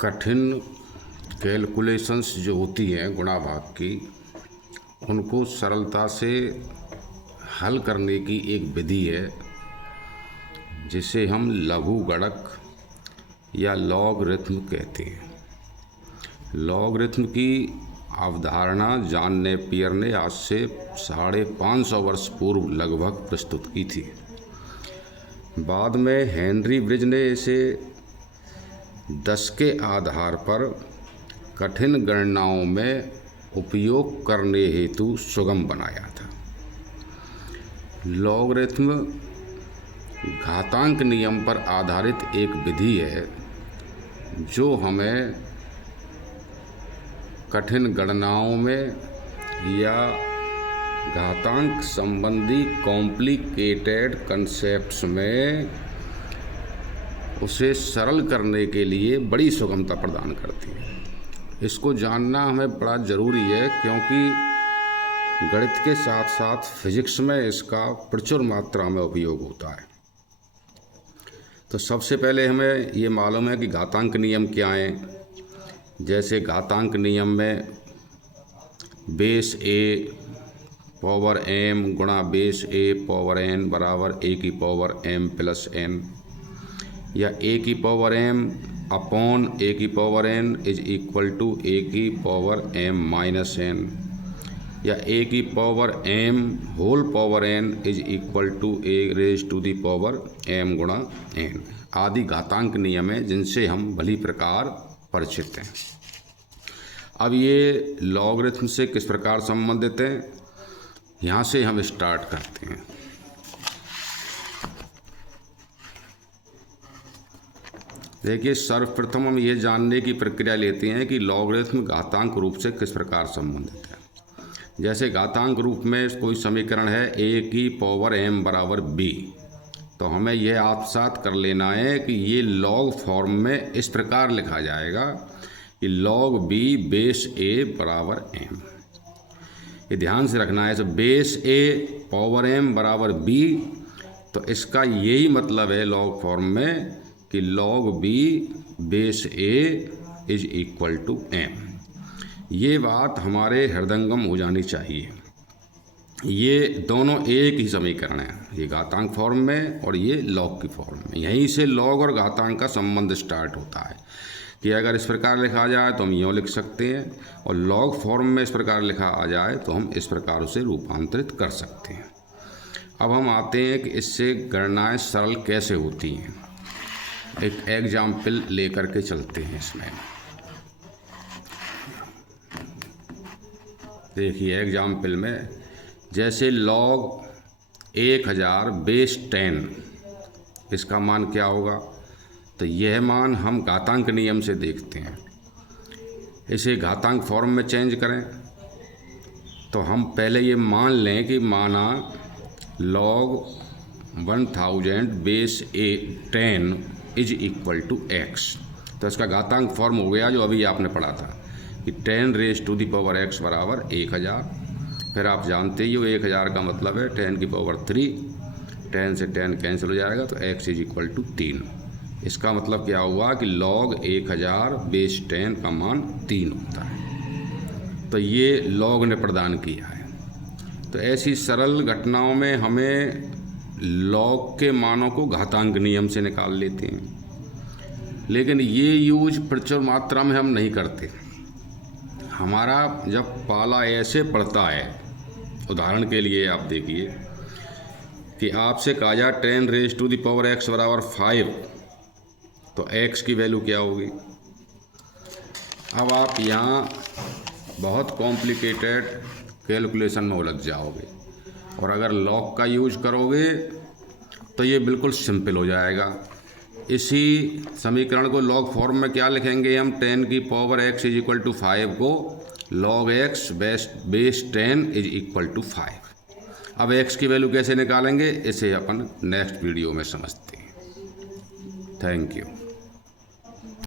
कठिन कैलकुलेशंस जो होती हैं गुणा भाग की, उनको सरलता से हल करने की एक विधि है जिसे हम लघुगणक या लॉगरिथम कहते हैं। लॉगरिथम की अवधारणा जॉन नेपियर ने आज से 550 वर्ष पूर्व लगभग प्रस्तुत की थी। बाद में हेनरी ब्रिज ने इसे 10 के आधार पर कठिन गणनाओं में उपयोग करने हेतु सुगम बनाया था। लॉगरिथम घातांक नियम पर आधारित एक विधि है जो हमें कठिन गणनाओं में या घातांक संबंधी कॉम्प्लिकेटेड कंसेप्ट्स में उसे सरल करने के लिए बड़ी सुगमता प्रदान करती है। इसको जानना हमें बड़ा ज़रूरी है क्योंकि गणित के साथ साथ फिजिक्स में इसका प्रचुर मात्रा में उपयोग होता है। तो सबसे पहले हमें ये मालूम है कि घातांक नियम क्या हैं। जैसे घातांक नियम में बेस ए पावर m गुणा बेस a पावर n बराबर a की पावर m प्लस n, या a की पावर m अपॉन a की power n is equal to a की पावर m माइनस n, या a की power m whole power n is equal to a raise to the power m गुणा n आदि घातांक नियम है जिनसे हम भली प्रकार परिचित हैं। अब ये लॉगरिथम से किस प्रकार संबंधित हैं, यहाँ से हम स्टार्ट करते हैं। देखिए, सर्वप्रथम हम ये जानने की प्रक्रिया लेते हैं कि लॉगरिथम घातांक रूप से किस प्रकार संबंधित है। जैसे घातांक रूप में कोई समीकरण है a की पावर m बराबर b, तो हमें यह आप साथ कर लेना है कि ये लॉग फॉर्म में इस प्रकार लिखा जाएगा कि log b बेस a बराबर m। ये ध्यान से रखना है। जब बेस a पावर m बराबर b, तो इसका यही मतलब है लॉग फॉर्म में कि log b base a is equal to m। ये बात हमारे हृदयंगम हो जानी चाहिए। ये दोनों एक ही समीकरण है, ये घातांक फॉर्म में और ये लॉग की फॉर्म में। यहीं से लॉग और घातांक का संबंध स्टार्ट होता है कि अगर इस प्रकार लिखा जाए तो हम यूँ लिख सकते हैं, और लॉग फॉर्म में इस प्रकार लिखा आ जाए तो हम इस प्रकार उसे रूपांतरित कर सकते हैं। अब हम आते हैं कि इससे गणनाएं सरल कैसे होती हैं। एक एग्जाम्पल लेकर के चलते हैं इसमें। देखिए, एग्जाम्पल में जैसे log 1000 बेस 10, इसका मान क्या होगा, तो यह मान हम घातांक नियम से देखते हैं। इसे घातांक फॉर्म में चेंज करें तो हम पहले ये मान लें कि माना log 1000 base 10 is equal to x, तो इसका घातांक फॉर्म हो गया जो अभी आपने पढ़ा था कि 10 raise to the power x बराबर 1000। फिर आप जानते ही हो 1000 का मतलब है 10 की पावर 3, 10 से 10 कैंसिल हो जाएगा तो x इज इक्वल टू 3। इसका मतलब क्या हुआ कि log 1000 बेस 10 का मान 3 होता है। तो ये log ने प्रदान किया है। तो ऐसी सरल घटनाओं में हमें log के मानों को घातांक नियम से निकाल लेते हैं, लेकिन ये यूज प्रचुर मात्रा में हम नहीं करते। हमारा जब पाला ऐसे पड़ता है, उदाहरण के लिए आप देखिए कि आपसे कहा जाए 10 raise to the power x बराबर 5, तो x की वैल्यू क्या होगी। अब आप यहाँ बहुत कॉम्प्लिकेटेड कैलकुलेशन में उलझ जाओगे, और अगर लॉग का यूज करोगे तो ये बिल्कुल सिंपल हो जाएगा। इसी समीकरण को लॉग फॉर्म में क्या लिखेंगे हम, 10 की power x is equal to 5 को log x base 10 is equal to 5। अब x की वैल्यू कैसे निकालेंगे, इसे अपन नेक्स्ट वीडियो में समझते हैं। Thank you.